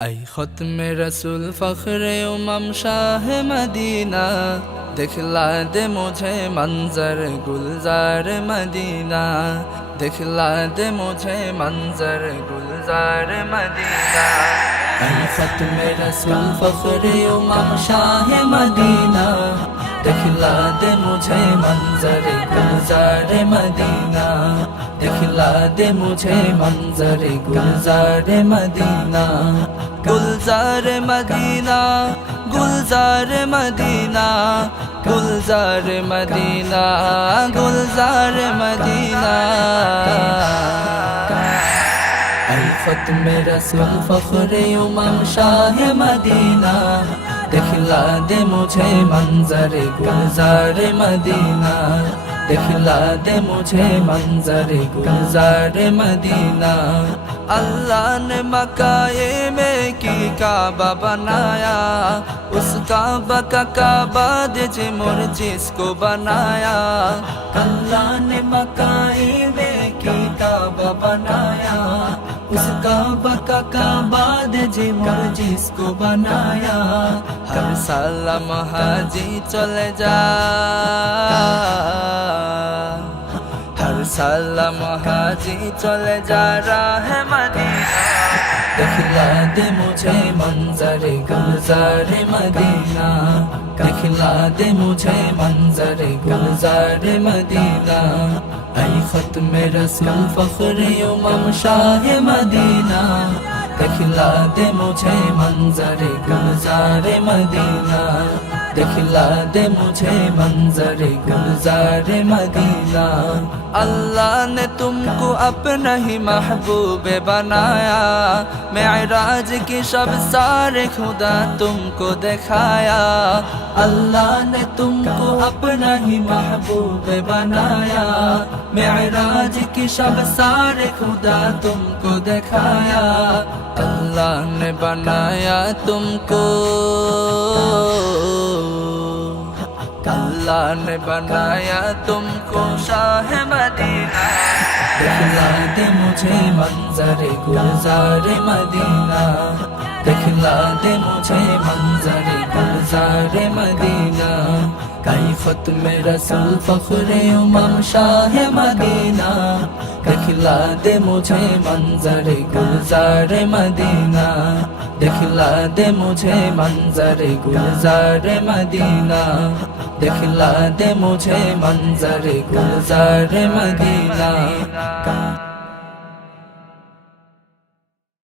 ऐ ख़त्म रसूल फ़ख्रे उमम शाह मदीना, दिखला दे मुझे मंजर गुलजार मदीना, दिखला दे मुझे मंजर गुलजार मदीना। ऐ ख़त्म रसूल फ़ख्रे उमम शाह मदीना, दिखला दे मुझे मंजर गुलजार मदीना, दिखला दे मुझे मंजर गुलजार मदीना। गुलजार मदीना, गुलजार मदीना, गुलजार मदीना, गुलजार मदीना। ऐ ख़त्म रसूल फ़ख्रे उमम शाह मदीना, दिखला दे मुझे मंजर गुलजार मदीना, दिखला दे मुझे मंजर गुलजार मदीना। अल्लाह ने मकाए में की काबा बनाया, उस काबा का काबा दे मोर जिसको बनाया। अल्लाह ने मकाए में की काबा बनाया, उस काबा का काबा दे मोर जिसको बनाया। हर साल महाजी चले जा, हर साल महाजी चले जा रहा है मदीना, दिखला दे मुझे मंजर गुलजार मदीना, दिखला दे मुझे मंजर गुलजार मदीना। ऐ ख़त्म रसूल फ़ख्रे उमम शाह मदीना, दिखला दे मुझे मंजर गुलजार मदीना, दिखला दे मुझे मंजर गुलजार मदीना। अल्लाह ने तुमको अपना ही महबूब बनाया, मेराज की शब सारे खुदा तुमको दिखाया। अल्लाह ने तुमको अपना ही महबूब बनाया, मेराज की शब सारे खुदा तुमको दिखाया। अल्लाह ने बनाया तुमको, अल्लाह ने बनाया तुमको शाह मदीना, दिखला दे मुझे मंजर गुलजार मदीना, दिखला दे मुझे मंजर गुलजार मदीना। ऐ ख़त्म रसूल फ़ख्रे उमम शाह मदीना, दिखला दे मुझे मंजर गुलजार मदीना, दिखला दे मुझे मंजर गुलजार मदीना, दिखला दे मुझे मंजर गुलजार मदीना।